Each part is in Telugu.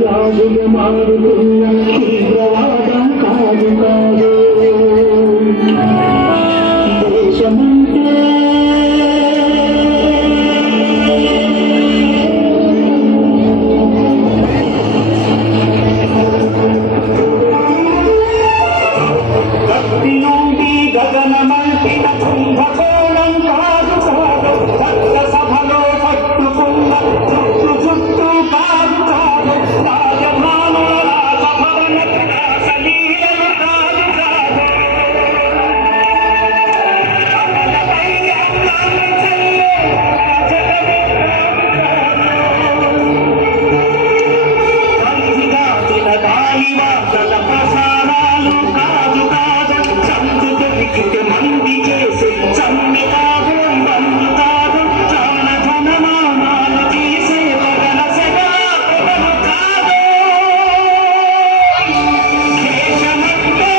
రాజుగా మారుతున్న తీవ్రవాదం కాదు కాదు దేశమంటే భక్తి నుండి గగనమంటిన కుంభకోణం కాదు కాదు భక్త సభలో పట్టుకున్న చుట్టు చుట్టూ కాదు కాదు రాజమానుల రాజభవన సలీలలు కాదు కాదు అమలపై అమ్మాని చల్లే రాజకవి కాదు గాలివాసల ప్రసారాలు కాదు కాదు చందు దొరికితే మంది చేసి చమ్మె కాదు బంధు కాదు చాన ధనమానాలు తీసే పగల సగా పొగలు కాదు దేశమంటే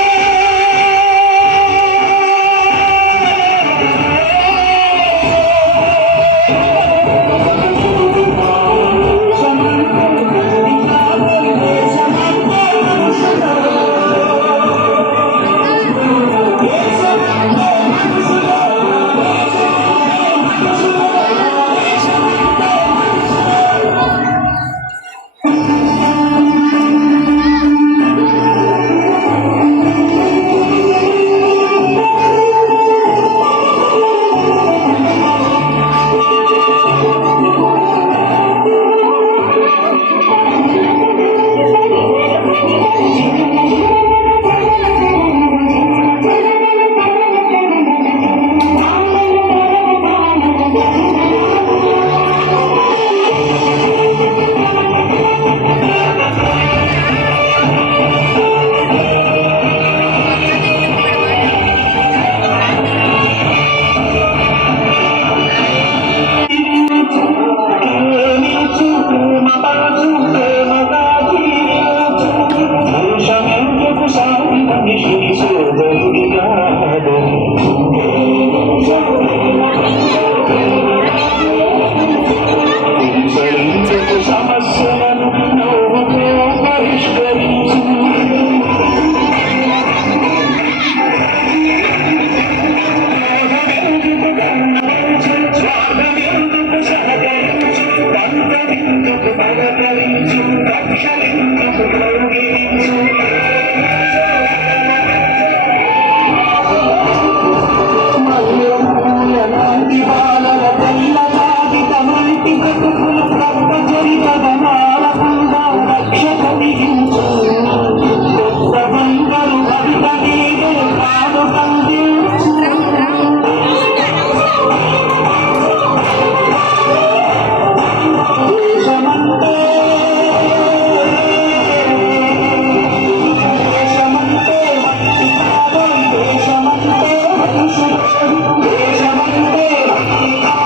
సమస్యలను నవ్వుతో పరిష్కరించు స్వార్థమెందుకు సహకరించు బంధమెందుకు పలకరించు కక్షలెందుకు కౌగిలించు ఎలాంటి బాలల తెల్ల కాగిత మల్టి బ్రతుకుల ప్రక్క చరితనాలకుండా రక్ష కలిగించు కొత్త బంగారు కవిత నీడే కాదు కందించు దేశమంటే దేశమంటే మట్టి కాదు దేశమంటే మనుషులు దేశమంటే మట్టి కాదు